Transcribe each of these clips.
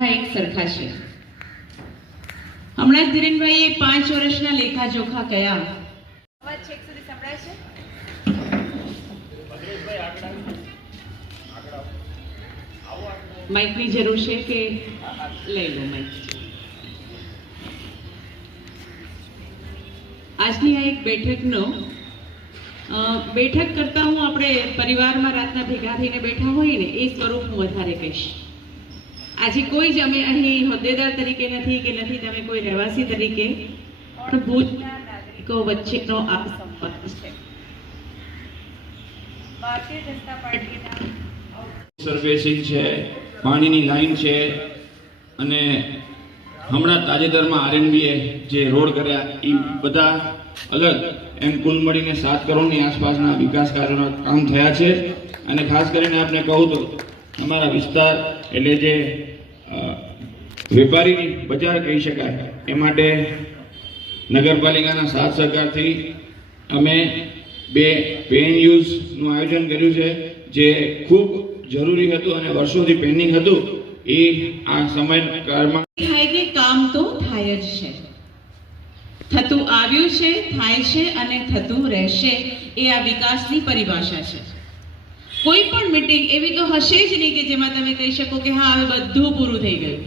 એક સરખા છે. હમણાં જ ધીરેનભાઈએ 5 વર્ષના લેખાજોખા કયા. અવાજ છેક સુધી સંભળાય છે? માઇકની જરૂર છે કે લઈ લો માઇક. આજની આ એક બેઠક કરતા હું આપણે પરિવારમાં રાતના ભેગા થઈને બેઠા હોય ને એ સ્વરૂપ હું વધારે કહીશ. આજે કોઈ જ અમે અહીં હોદ્દેદાર તરીકે નથી કે નથી તમે કોઈ રહેવાસી તરીકે, પણ ભુજના નાગરિકો વચ્ચેનો આ સંવાદ છે. ભારતીય જનતા પાર્ટીના સર્વેસિંગ છે, પાણીની લાઈન છે, અને હમણાં તાજેતરમાં આરએનબીએ જે રોડ કર્યા એ બધા અલગ એમ કુલ મળીને 7 કરોડની આસપાસના વિકાસ કાર્યોના કામ થયા છે. અને ખાસ કરીને આપણે કહું તો અમારા વિસ્તાર એટલે જે વેપારીની બજાર કહી શકાય એ માટે નગરપાલિકાના સાથ સહકારથી અમે 2 પે એન્ડ યુઝનું આયોજન કર્યું છે, જે ખૂબ જરૂરી હતું અને વર્ષોથી પેન્ડિંગ હતું. એ આ સમયકાળમાં થાય કે કામ તો થાય જ છે, થતું આવ્યું છે, થાય છે અને થતું રહેશે. એ આ વિકાસની પરિભાષા છે. કોઈ પણ મીટિંગ એવી તો હશે જ નહીં કે જેમાં તમે કહી શકો કે હા હવે બધું પૂરું થઈ ગયું.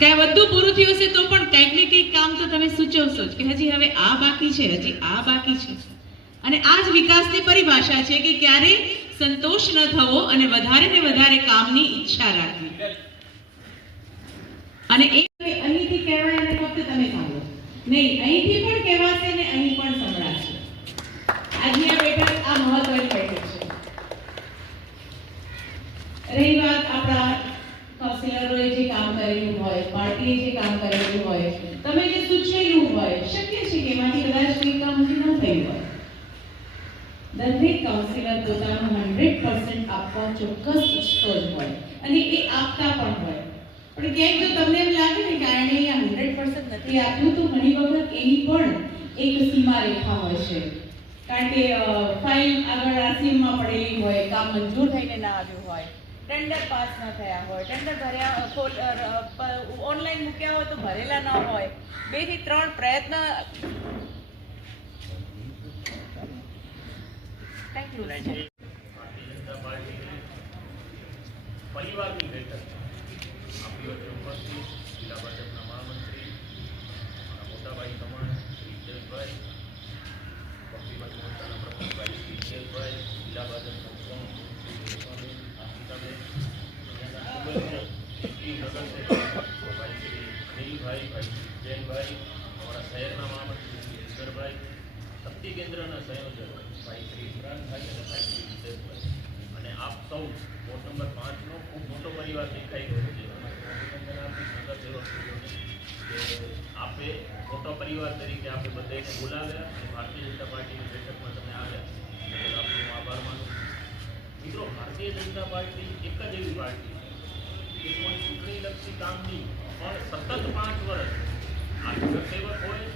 કે બધું પૂરું થયું હશે તો પણ કંઈક ને કંઈક કામ તો તમે સૂચવશો જ કે હજી હવે આ બાકી છે, હજી આ બાકી છે. અને આ જ વિકાસની પરિભાષા છે કે ક્યારે સંતોષ ન થવો અને વધારે ને વધારે કામની ઈચ્છા રાખવી. અને એ અહીંથી કહેવાય અને ફક્ત તમે સાંભળો નહીં, અહીંથી પણ કહેવાશે ને અહીં પણ સંભળાશે. આજની આ બેઠક આ મહત્વની બેઠક છે. રહી વાત આપણા કાઉન્સિલરોએ જે કામ કરેલું હોય, પાર્ટીએ જે કામ કરેલું હોય, તમે જે સૂચવેલું હોય, શક્ય છે કે એમાંથી કદાચ કોઈ કામ હજી ન થયું હોય. દરેક કાઉન્સિલર પોતાનું 100% આપવા ચોક્કસ ઈચ્છતો જ હોય અને એ આપતા પણ હોય. પણ ક્યાંક જો તમને એમ લાગે ને કે આણે અહીંયા 100% નથી આપ્યું તો ઘણી વખત એની પણ એક સીમા રેખા હોય છે. કારણ કે ફાઇલ આગળ આરસીએમમાં પડેલી હોય, કામ મંજૂર થઈને ના આવ્યું હોય, ટેન્ડર પાસ ન થયા હોય, ટેન્ડર ભર્યા ઓનલાઈન મૂક્યા હોય તો ભરેલા ન હોય, 2 થી 3 પ્રયત્ન પરિવારની બેઠક આપણી વચ્ચે ઉપસ્થિત જિલ્લા ભાજપના મહામંત્રી મોટાભાઈ કમણ શ્રી જયેશભાઈ, પક્ષીભાઈ મોરચાના પ્રમુખભાઈ શ્રી જયેશભાઈ, જિલ્લા ભાજપ પ્રમુખ શ્રી રેશમાબેન, આશિતાબેન, શ્રી નગરસેવકભાઈ શ્રી અનિલભાઈ, ભાઈ શ્રી જૈનભાઈ, અમારા શહેરના મહામંત્રી શ્રી ઈશ્વરભાઈ, શક્તિ કેન્દ્રના સંયોજક ભાઈ શ્રી ઇમરાનભાઈ અને ભાઈ શ્રી વિજયભાઈ, અને આપ સૌ વોર્ડ નંબર 5નો ખૂબ મોટો પરિવાર દેખાઈ ગયો છે. આપે મોટા પરિવાર તરીકે આપણે બધાને બોલાવ્યા અને ભારતીય જનતા પાર્ટીની બેઠકમાં તમે આવ્યા એટલે આપનો આભાર માનું. મિત્રો, ભારતીય જનતા પાર્ટી એક જ એવી પાર્ટી છે કે કોઈ ચૂંટણીલક્ષી કામની પણ સતત 5 વર્ષ આ નગરસેવક હોય,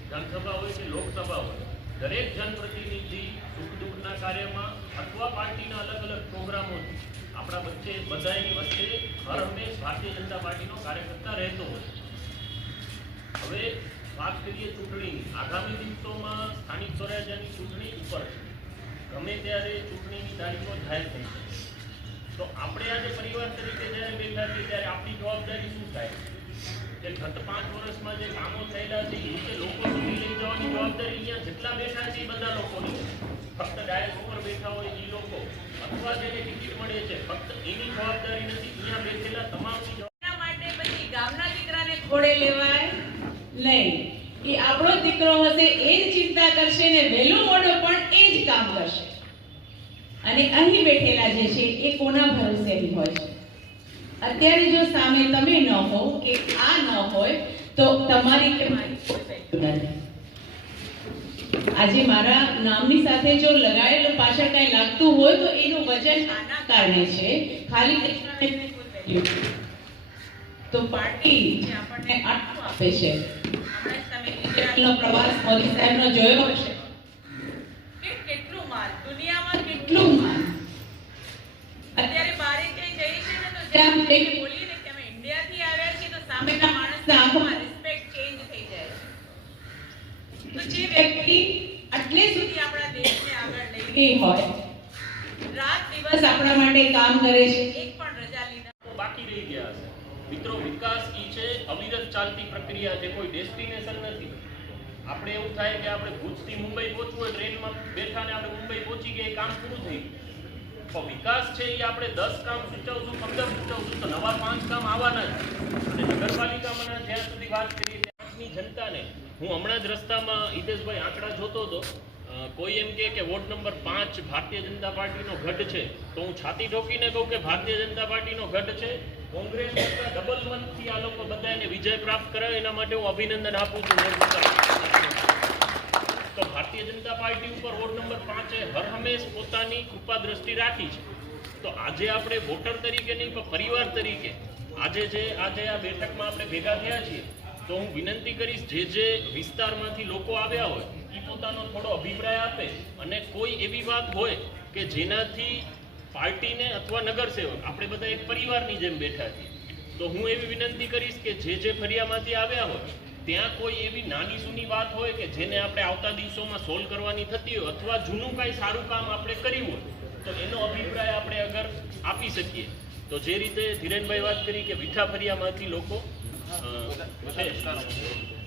વિધાનસભા હોય કે લોકસભા હોય, દરેક જનપ્રતિનિધિ સુખ દુઃખના કાર્યમાં અથવા પાર્ટીના અલગ અલગ પ્રોગ્રામોથી આપણા વચ્ચે બધાની વચ્ચે હર હંમેશ ભારતીય જનતા પાર્ટીનો કાર્યકર્તા રહેતો હોય. હવે વાત કરીએ ચૂંટણીની. આગામી દિવસોમાં સ્થાનિક સ્વરાજ્યની ચૂંટણી ઉપર છે. ગમે ત્યારે ચૂંટણીની તારીખો જાહેર થઈ છે. તો આપણે આજે પરિવાર તરીકે જ્યારે બેઠા છીએ ત્યારે આપણી જવાબદારી શું થાય કે ગત 5 વર્ષમાં જે કામો થયેલા છે એ રીતે લોકો સુધી લઈ જવાની જવાબદારી અહીંયા જેટલા બેઠા છે એ બધા લોકોની છે. ફક્ત ડાયસ ઉપર બેઠા હોય એ લોકો અથવા જેને ટિકિટ મળે છે ફક્ત એની જવાબદારી નથી, અહીંયા બેઠેલા તમામની એના માટે પછી ગામના દીકરાને ખોળે લેવાય નહીં. એ આપણો દીકરો હશે એ જ ચિંતા કરશે ને વહેલો મોડો પણ એ જ કામ કરશે. અને અહીં બેઠેલા જે છે એ કોના ભરોસેથી હોય છે. અત્યારે જો સામે તમે ન હો કે આ ન હોય તો તમારી કે મારી કોઈ વેલ્યુ નથી. આજે મારા નામની સાથે જો લગાડેલું પાછળ કઈ લાગતું હોય તો એનું વજન આના કારણે છે, ખાલી દસ્તાવેજને કોઈ વેલ્યુ નથી. તો પાર્ટી જે આપણને આટલું આપે છે, તમે ઇઝરાયલનો પ્રવાસ મોદી સાહેબનો જોયો હશે કે કેટલું માન, દુનિયામાં કેટલું માન. અત્યારે બારે ક્યાંય જઈએ છીએ ને તો જ્યાં બોલીએ ને કે અમે સામેના માણસના આંખમાં રિસ્પેક્ટ ચેન્જ થઈ જાય છે. તો જે વ્યક્તિ આટલે સુધી આપણા દેશને આગળ લઈ ગઈ હોય, રાત દિવસ આપણા માટે કામ કરે છે, એક પણ રજા લીધા બાકી રહી ગયા છે. મિત્રો, વિકાસ ઈ છે અવિરત ચાલતી પ્રક્રિયા છે, કોઈ ડેસ્ટિનેશન નથી. આપણે એવું થાય કે આપણે ભુજથી મુંબઈ પહોંચવું હોય, ટ્રેનમાં બેઠા ને આપણે મુંબઈ પહોંચી ગયા, એ કામ પૂરું થઈ ગયું. પણ વિકાસ છે એ આપણે 10 કામ સૂચવશું, 15 સૂચવશું તો નવા 5 કામ આવવાના જ. અને નગરપાલિકામાં જ્યાં સુધી વાત કરી ત્યાંની જનતાને, હું હમણાં જ રસ્તામાં હિતેશભાઈ આંકડા જોતો હતો, કોઈ એમ કે વોર્ડ નંબર 5 ભારતીય જનતા પાર્ટીનો ગઢ છે, તો હું છાતી ઠોકીને કહું કે ભારતીય જનતા પાર્ટીનો ગઢ છે. કોંગ્રેસ કરતા ડબલ મતથી આ લોકો બધાને વિજય પ્રાપ્ત કરાવે, એના માટે હું અભિનંદન આપું છું. તો ભારતીય જનતા પાર્ટી ઉપર વોર્ડ નંબર 5 હર હંમેશ પોતાની કૃપા દ્રષ્ટિ રાખી છે. તો આજે આપણે વોટર તરીકે નહીં પણ પરિવાર તરીકે આજે આ બેઠકમાં આપણે ભેગા થયા છીએ, તો હું વિનંતી કરીશ જે વિસ્તારમાંથી લોકો આવ્યા હોય એ પોતાનો થોડો અભિપ્રાય આપે, અને કોઈ એવી વાત હોય કે જેનાથી પાર્ટીને અથવા નગરસેવક આપણે બધા એક પરિવારની જેમ બેઠા છીએ, તો હું એવી વિનંતી કરીશ કે જે ફરિયામાંથી આવ્યા હોય ત્યાં કોઈ એવી નાની સૂની વાત હોય કે જેને આપણે આવતા દિવસોમાં સોલ્વ કરવાની થતી હોય, અથવા જૂનું કાંઈ સારું કામ આપણે કર્યું હોય તો એનો અભિપ્રાય આપણે અગર આપી શકીએ. તો જે રીતે ધીરેનભાઈ વાત કરી કે વિઠા ફરિયામાંથી લોકો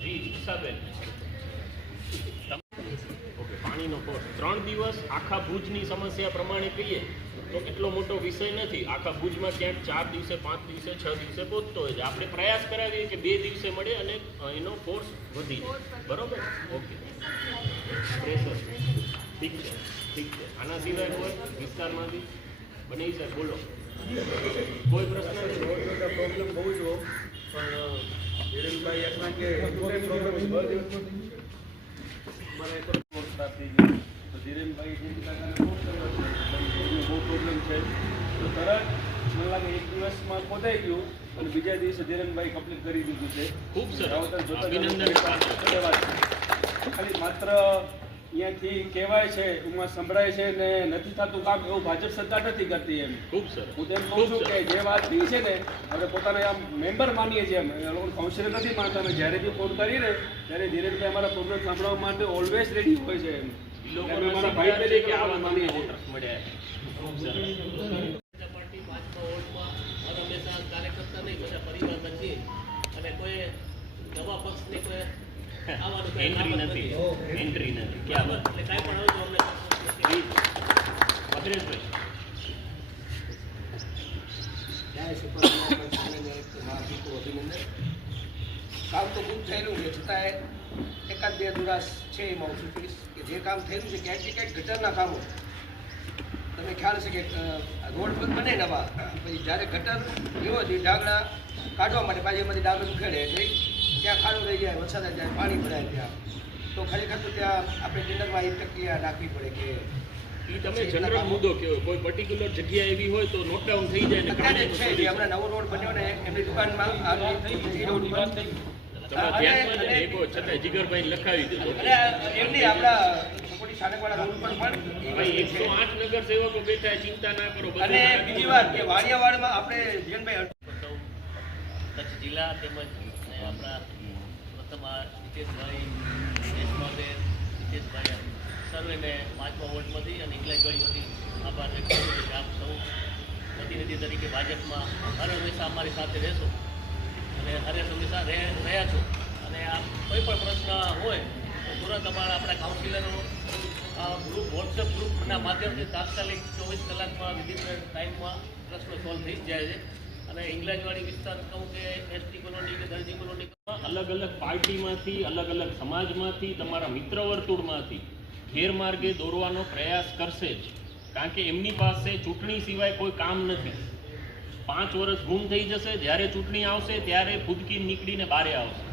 જી ઈશાબેન પાણીનો કોર્સ 3 દિવસ આખા ભુજની સમસ્યા પ્રમાણે કહીએ તો એટલો મોટો વિષય નથી. આખા ભુજમાં ક્યાંક 4 દિવસે 5 દિવસે 6 દિવસે પહોંચતો હોય છે. આપણે પ્રયાસ કરાવીએ કે 2 દિવસે મળે અને એનો કોર્સ વધી જાય. બરોબર? ઓકે, પ્રેશર ઠીક છે. આના સિવાય કોઈ વિસ્તારમાંથી બની શકે? બોલો, કોઈ પ્રશ્ન નથી? પ્રોબ્લેમ બહુ જ હો, પણ હિરેનભાઈ એટલા કે પ્રોબ્લેમ મારે તો ખરાબ થઈ ગયો, તો ધીરેનભાઈ જે બહુ પ્રોબ્લેમ છે, તો તરત મને લાગે 1 દિવસમાં પહોંચાઈ ગયું અને બીજા દિવસે ધીરેનભાઈ કમ્પ્લીટ કરી દીધું છે. ખૂબ સરસ, અભિનંદન. ખાલી માત્ર અહીંયાથી કહેવાય છે, એમાં સંભળાય છે ને નથી થતું કામ, એવું ભાજપ સરકાર નથી કરતી. એમ ખૂબ સરસ. હું તેમ કહું છું કે જે વાત થઈ છે ને, આપણે પોતાને આમ મેમ્બર માનીએ છીએ, એમ એ લોકો કાઉન્સિલર નથી માનતા. અમે જ્યારે બી ફોન કરીએ ત્યારે ધીરેનભાઈ અમારા પ્રોબ્લેમ સાંભળવા માટે ઓલવેઝ રેડી હોય છે. એમ લોકોને અમારા ભાઈ ભાઈ તરીકે તરીકે આવા માનીએ છીએ. વોટર્સ મળ્યા. ખૂબ સરસ. પાર્ટી 5મા વોર્ડમાં હર હંમેશા કાર્યકર્તા નહીં, બધા પરિવારના છીએ, અને કોઈ નવા પક્ષને કોઈ એન્ટ્રી નથી. ક્યાં વાત? એટલે કાંઈ પણ હોય તો અમને ભદ્રેશભાઈ કામ તો ખૂબ થયેલું છે, છતાં એકાદ બે દુરાશ છે. એમાં હું શું કહીશ કે જે કામ થયેલું છે ક્યાંક ક્યાંક ગટરના કામો, તમને ખ્યાલ છે કે રોડ પર બને નવા, પછી જ્યારે ગટર એવો છે ડાગડા કાઢવા માટે પાછી એમાંથી ડાગર ઉખેડે એટલે ત્યાં ખાડો રહી જાય, વરસાદ જાય, પાણી ભરાય ત્યાં. તો ખરેખર તો ત્યાં આપણે ટેન્ડરમાં એ પ્રક્રિયા રાખવી પડે કે ઈ તમે જનરલ મુદ્દો કયો, કોઈ પર્ટિક્યુલર જગ્યા એવી હોય તો નોટ ડાઉન થઈ જાય ને અત્યારે જ છે. જે હમણાં નવો રોડ બન્યો ને એમની દુકાનમાં આ રોડ થઈ રોડ પર તમારા ધ્યાનમાં જ એક હોય છતાં જીગરભાઈ લખાવી દીધો. અને એમની આપણા સપોર્ટી સાડકવાળા રોડ પર પણ ભાઈ 108 નગરસેવકો બેઠા, ચિંતા ના કરો. અને બીજી વાત કે વાણિયાવાડમાં આપણે જીવનભાઈ કચ્છ જિલ્લા તેમજ આપણા પ્રથમ હિતેશભાઈ, હિતેશભાઈ સર્વેને 5મા વોર્ડમાંથી અને ઇંગ્લેજવાડીમાંથી આભાર વ્યક્ત કરું છું કે આપ સૌ પ્રતિનિધિ તરીકે ભાજપમાં હર હંમેશા અમારી સાથે રહેશો અને હર હંમેશા રહ્યા છો. અને આ કોઈ પણ પ્રશ્ન હોય તો તુરંત અમારા આપણા કાઉન્સિલરો ગ્રુપ, વોટ્સએપ ગ્રુપના માધ્યમથી તાત્કાલિક 24 કલાકમાં વિધિન ટાઈમમાં પ્રશ્નો સોલ્વ થઈ જ જાય છે. અને ઇંગ્લેજવાડી વિસ્તાર કહું કે એસટી કોલોની કે દરજી કોલોની, અલગ અલગ પાર્ટીમાંથી, અલગ અલગ સમાજમાંથી, તમારા મિત્ર વર્તુળમાંથી ગેરમાર્ગે દોરવાનો પ્રયાસ કરશે જ, કારણ કે એમની પાસે ચૂંટણી સિવાય કોઈ કામ નથી. 5 વર્ષ ગુમ થઈ જશે, જ્યારે ચૂંટણી આવશે ત્યારે ફૂદકી નીકળીને બારે આવશે.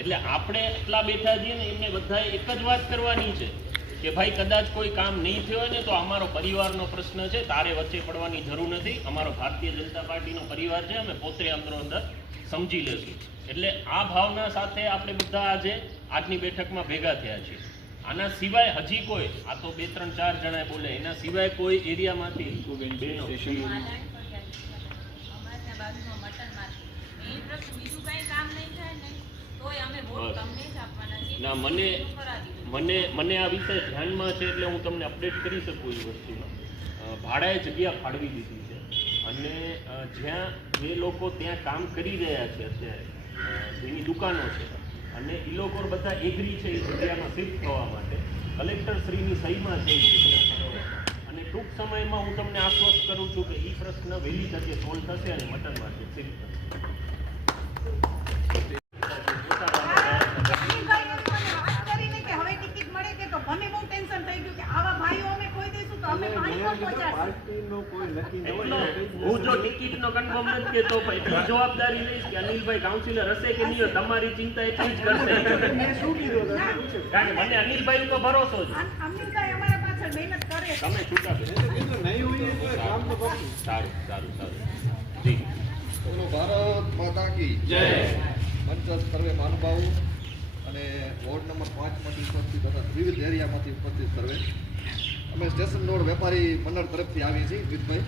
એટલે આપણે એટલા બેઠા છીએ ને, એમને બધાએ એક જ વાત કરવાની છે કે ભાઈ કદાચ કોઈ કામ નહીં થયો હોય ને તો અમારો પરિવારનો પ્રશ્ન છે, તારે વચ્ચે પડવાની જરૂર નથી. અમારો ભારતીય જનતા પાર્ટીનો પરિવાર છે, અમે પોતે અંદરો અંદર સમજી લેશું. એટલે આ ભાવના સાથે આપણે બધા આજે આજની બેઠકમાં ભેગા થયા છીએ. આના સિવાય હજી કોઈ, આ તો 2, 3, 4 જણાએ બોલે, એના સિવાય કોઈ એરિયામાંથી બીજું કાંઈ ના મને મને મને આ વિષય ધ્યાનમાં છે એટલે હું તમને અપડેટ કરી શકું એ વસ્તુમાં. ભાડાએ જગ્યા ફાળવી દીધી છે અને જ્યાં જે લોકો ત્યાં કામ કરી રહ્યા છે અત્યારે જેની દુકાનો છે અને એ લોકો બધા એગ્રી છે એ જગ્યામાં શિફ્ટ થવા માટે કલેક્ટરશ્રીની સહીમાં છે અને ટૂંક સમયમાં હું તમને આશ્વસ્ત કરું છું કે એ પ્રશ્ન વહેલી તકે સોલ્વ થશે અને મટન માર્કેટ શિફ્ટ થશે. હું જો ટિકિટનો કન્ફર્મ નથી કહેતો પણ એટલી જવાબદારી લઈશ કે અનિલભાઈ કાઉન્સિલર હશે કે નહીં તમારી ચિંતા એટલી જ કરશે. કારણ કે મને અનિલભાઈ ઉપર ભરોસો છે. તમે છૂટા સારું સારું સારું જી. ભારત માતા કી જય. મંચ સર્વે મહાનુભાવો અને વોર્ડ નંબર 5 માંથી ઉપસ્થિત તથા વિવિધ એરિયામાંથી ઉપસ્થિત સર્વે અમે સ્ટેશન રોડ વેપારી મંડળ તરફથી આવીએ છીએ જીતભાઈ.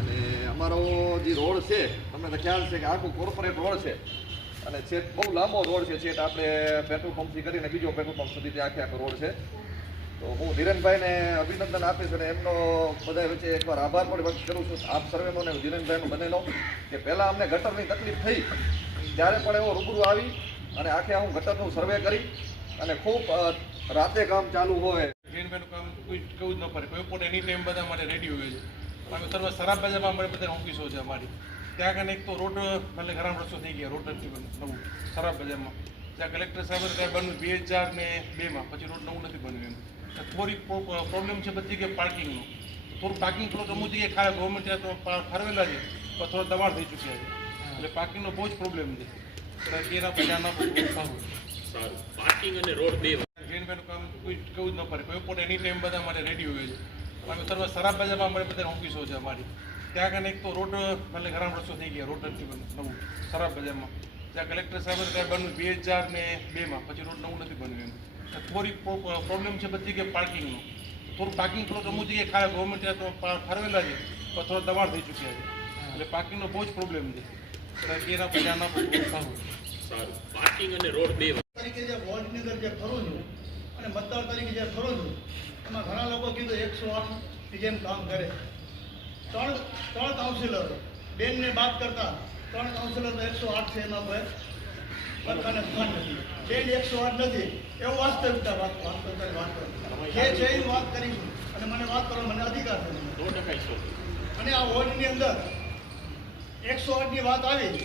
અને અમારો જે રોડ છે તમને તો ખ્યાલ છે કે આખો કોર્પોરેટ રોડ છે અને છેક બહુ લાંબો રોડ છે. છેક આપણે પેટ્રોલ પંપથી કરીને બીજો પેટ્રોલ પંપ સુધી આખો રોડ છે. તો હું ધીરેનભાઈને અભિનંદન આપીશ અને એમનો બધા વચ્ચે એકવાર આભાર પણ વ્યક્ત કરું છું આપ સર્વેનો અને ધીરેનભાઈનો બંનેનો કે પહેલાં અમને ગટરની તકલીફ થઈ ત્યારે પણ એવો રૂબરૂ આવી અને આખે હું ગટરનું સર્વે કરી અને ખૂબ રાતે કામ ચાલુ હોય ધીરેનભાઈનું કામ કોઈ કહું જ ન પડે કોઈ પણ એની ટાઈમ બધા માટે રેડી હોય છે. અમે સર્વ ખરાબ બજારમાં અમારે બધા ઓફિસો છે અમારી ત્યાં આગળ એક તો રોડ એટલે ઘણા વર્ષો થઈ ગયા રોડ નથી નવું ખરાબ બજારમાં ત્યાં કલેક્ટર સાહેબ બન્યું 2002માં પછી રોડ નવું નથી બન્યું એમ થોડી પ્રોબ્લેમ છે બધી કે પાર્કિંગનો થોડું પાર્કિંગ થોડુંક અમુક જગ્યાએ ખાલી ગવર્મેન્ટ ત્યાં તો ફરવેલા છે પણ થોડા દબાણ થઈ ચૂક્યા છે એટલે પાર્કિંગનો બહુ જ પ્રોબ્લેમ છે. એના પહેલાં સારું પાર્કિંગ અને રોડ બે ધીરેનભાઈનું કામ કોઈ કહું જ ન પડે કોઈ પણ એની ટાઈમ બધા માટે રેડી હોય છે. અમે સર્વ ખરાબ બજારમાં અમારે બધા ઓફિસો છે અમારી ત્યાં આગળ એક તો રોડ એટલે ઘણા વર્ષો થઈ ગયા રોડ નથી નવું ખરાબ બજારમાં ત્યાં કલેક્ટર સાહેબ બન્યું 2002માં પછી રોડ નવું નથી બન્યું એમ થોડી પ્રોબ્લેમ છે બધી કે પાર્કિંગનો થોડું પાર્કિંગ થોડુંક અમુક જગ્યાએ ખાલી ગવર્મેન્ટ ત્યાં તો ફરવેલા છે પણ થોડા દબાણ થઈ ચૂક્યા છે એટલે પાર્કિંગનો બહુ જ પ્રોબ્લેમ છે. એના પહેલાં સારું પાર્કિંગ અને રોડ બે તરીકે જે વોર્ડની અંદર જે ફરું છું અને મતદાર તરીકે જે ફરું છું એમાં ઘણા લોકો કીધું 108ની જેમ કામ કરે. ત્રણ કાઉન્સિલરો બેનને બાદ કરતા 3 કાઉન્સિલર તો 108 છે એમાં કોઈ સરકારને સ્થાન નથી. બેન 108 નથી એવું વાસ્તવિકતા વાત જે છે એ વાત કરીશું અને મને વાત કરવાનો મને અધિકાર નથી. અને આ વોર્ડની અંદર 108ની વાત આવી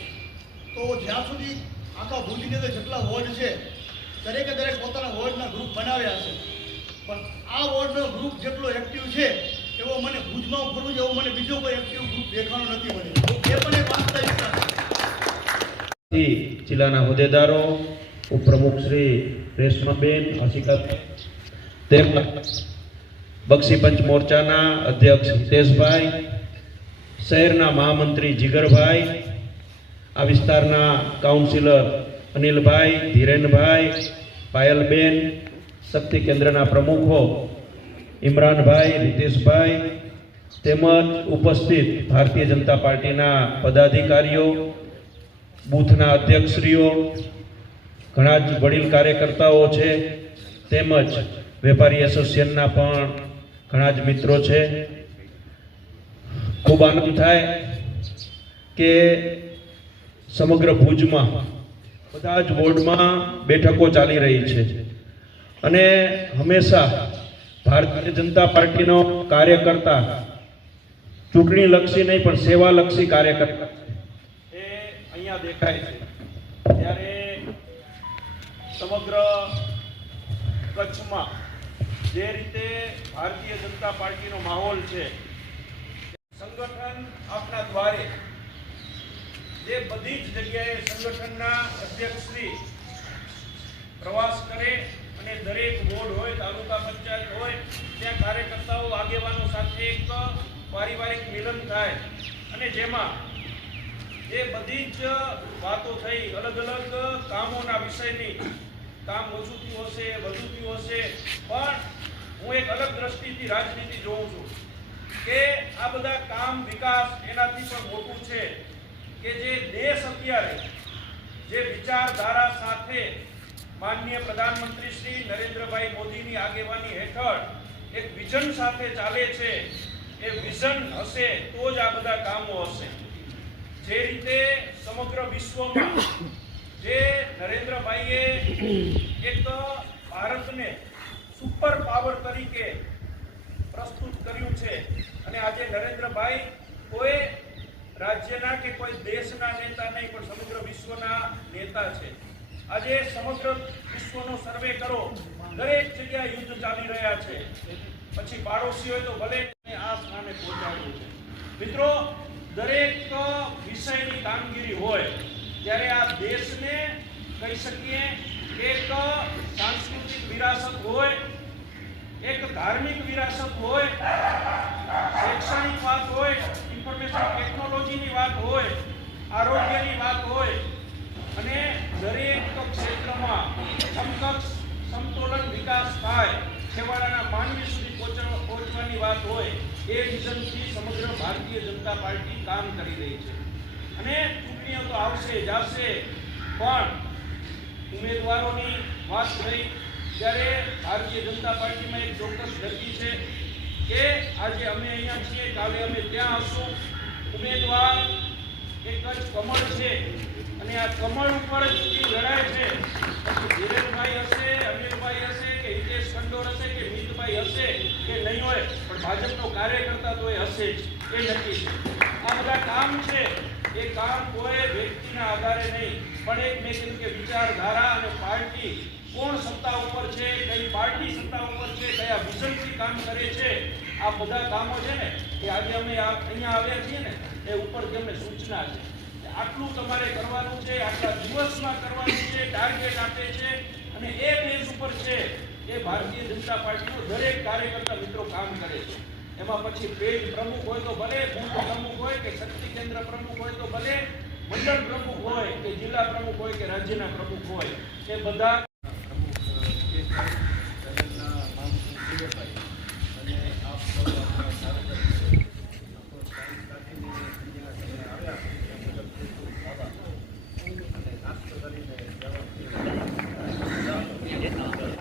તો જ્યાં સુધી આખા ભુજની અંદર જેટલા વોર્ડ છે દરેકે દરેક પોતાના વોર્ડના ગ્રુપ બનાવ્યા છે પણ આ વોર્ડનો ગ્રુપ જેટલો એક્ટિવ છે એવો મને ભુજમાં ફરવું છે એવો મને બીજો કોઈ એક્ટિવ ગ્રુપ દેખાણો નથી મને. એ પણ એક વાસ્તવિકતા છે. જિલ્લાના હોદ્દેદારો ઉપપ્રમુખ શ્રી રેશમાબેન આશિકા તેમજ બક્ષી પંચ મોરચાના અધ્યક્ષ હિતેશભાઈ શહેરના મહામંત્રી જીગરભાઈ આ વિસ્તારના કાઉન્સિલર અનિલભાઈ ધીરેનભાઈ પાયલબેન શક્તિ કેન્દ્રના પ્રમુખો ઇમરાનભાઈ રીતેશભાઈ તેમજ ઉપસ્થિત ભારતીય જનતા પાર્ટીના પદાધિકારીઓ બૂથના અધ્યક્ષશ્રીઓ ઘણા જ વડીલ કાર્યકર્તાઓ છે તેમજ વેપારી એસોસિએશનના પણ ઘણા જ મિત્રો છે. ખૂબ આનંદ થાય કે સમગ્ર ભુજમાં બધા જ વોર્ડમાં બેઠકો ચાલી રહી છે અને હંમેશા ભારતીય જનતા પાર્ટીનો કાર્યકર્તા ચૂંટણીલક્ષી નહીં પણ સેવાલક્ષી કાર્યકર્તા એ અહીંયા દેખાય છે. ત્યારે સમગ્ર કચ્છમાં જે રીતે ભારતીય જનતા પાર્ટીનો માહોલ છે સંગઠન આપના દ્વારે જે બધી જ જગ્યાએ સંગઠનના અધ્યક્ષશ્રી પ્રવાસ કરે અને દરેક વોર્ડ હોય તાલુકા પંચાયત હોય ત્યાં કાર્યકર્તાઓ આગેવાનો સાથે એક પારિવારિક મિલન થાય અને જેમાં એ બધી જ વાતો થઈ અલગ અલગ કામોના વિષયની કામ ઓછું થયું હશે વધુ થયું હશે પણ હું એક અલગ દ્રષ્ટિથી રાજનીતિ જોઉં છું કે આ બધા કામ વિકાસ એનાથી પણ મોટું છે કે જે દેશ અત્યારે જે વિચારધારા સાથે માનનીય પ્રધાનમંત્રી શ્રી નરેન્દ્રભાઈ મોદીની આગેવાની હેઠળ એક વિઝન સાથે ચાલે છે. એ વિઝન હશે તો જ આ બધા કામો હશે. જે રીતે સમગ્ર વિશ્વમાં જે નરેન્દ્રભાઈએ એક ભારતને સુપર પાવર તરીકે પ્રસ્તુત કર્યું છે અને આજે નરેન્દ્રભાઈ કોઈ રાજ્યના કે કોઈ દેશના નેતા નહીં પણ સમગ્ર વિશ્વના નેતા છે. આજે સમગ્ર વિશ્વનો સર્વે કરો, દરેક જગ્યાએ યુદ્ધ ચાલી રહ્યા છે. પછી પાડોશી હોય તો ભલે આ સ્થાને પહોંચાડવું છે. મિત્રો, દરેક વિષયની કામગીરી હોય ત્યારે આ દેશને કહી શકીએ એક સાંસ્કૃતિક વિરાસત હોય, એક ધાર્મિક વિરાસત હોય, શૈક્ષણિક વાત હોય, ઇન્ફોર્મેશન ટેકનોલોજીની વાત હોય, આરોગ્યની વાત હોય અને દરેક ક્ષેત્રમાં સમકક્ષ સમતોલન વિકાસ થાય, છેવાડાના માનવી સુધી પહોંચવાની વાત હોય, એ વિઝનથી સમગ્ર ભારતીય જનતા પાર્ટી કામ કરી રહી છે. અને ચૂંટણીઓ તો આવશે જશે, પણ ઉમેદવારોની વાત રહી ત્યારે ભારતીય જનતા પાર્ટીમાં એક ચોક્કસ ગતિ છે કે આજે અમે અહીંયા છીએ, કાલે અમે ત્યાં હશું. ઉમેદવાર એક જ કમળ છે અને આ કમળ ઉપર જ લડાય છે. પછી ધીરેનભાઈ હશે, અમીરભાઈ હશે કે હિતેશ કંડોર હશે કે મિતભાઈ હશે કે નહીં હોય, પણ ભાજપનો કાર્યકર્તા તો એ હશે જ, એ નક્કી છે. આ બધા કામ છે એ કામ કોઈ વ્યક્તિના આધારે નહીં, પણ એક મેં કીધું કે વિચારધારા અને પાર્ટી કોણ સત્તા ઉપર છે, કઈ પાર્ટી સત્તા ઉપર છે, કયા વિઝનથી કામ કરે છે, આ બધા કામો છે ને એ આજે અમે અહીંયા આવ્યા છીએ ને એ ઉપરથી અમને સૂચના છે. આટલું તમારે કરવાનું છે, આટલા દિવસમાં કરવાનું છે, ટાર્ગેટ આપે છે અને એ બેઝ ઉપર છે એ ભારતીય જનતા પાર્ટીનો દરેક કાર્યકર્તા મિત્રો કામ કરે છે. એમાં પછી પેજ પ્રમુખ હોય તો ભલે, બૂથ પ્રમુખ હોય કે શક્તિ કેન્દ્ર પ્રમુખ હોય તો ભલે, મંડળ પ્રમુખ હોય કે જિલ્લા પ્રમુખ હોય કે રાજ્યના પ્રમુખ હોય, એ બધા